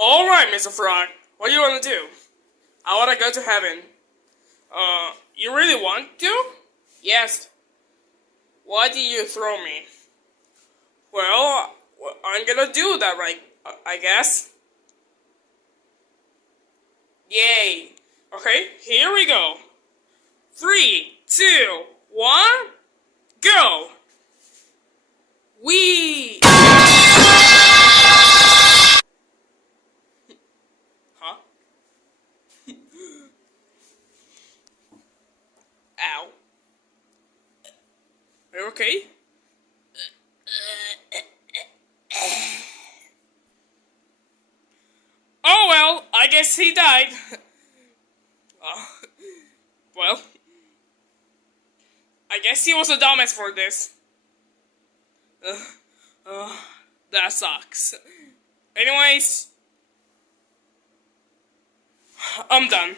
Alright, Mr. Frog. What do you want to do? I want to go to heaven. You really want to? Yes. Why did you throw me? Well, I'm gonna do that, right? I guess. Yay. Okay, here we go. 3, 2, 1, go! Wee! Huh? Ow. Are you okay? Oh well, I guess he died. Well, I guess he was a dumbass for this. That sucks. Anyways, I'm done.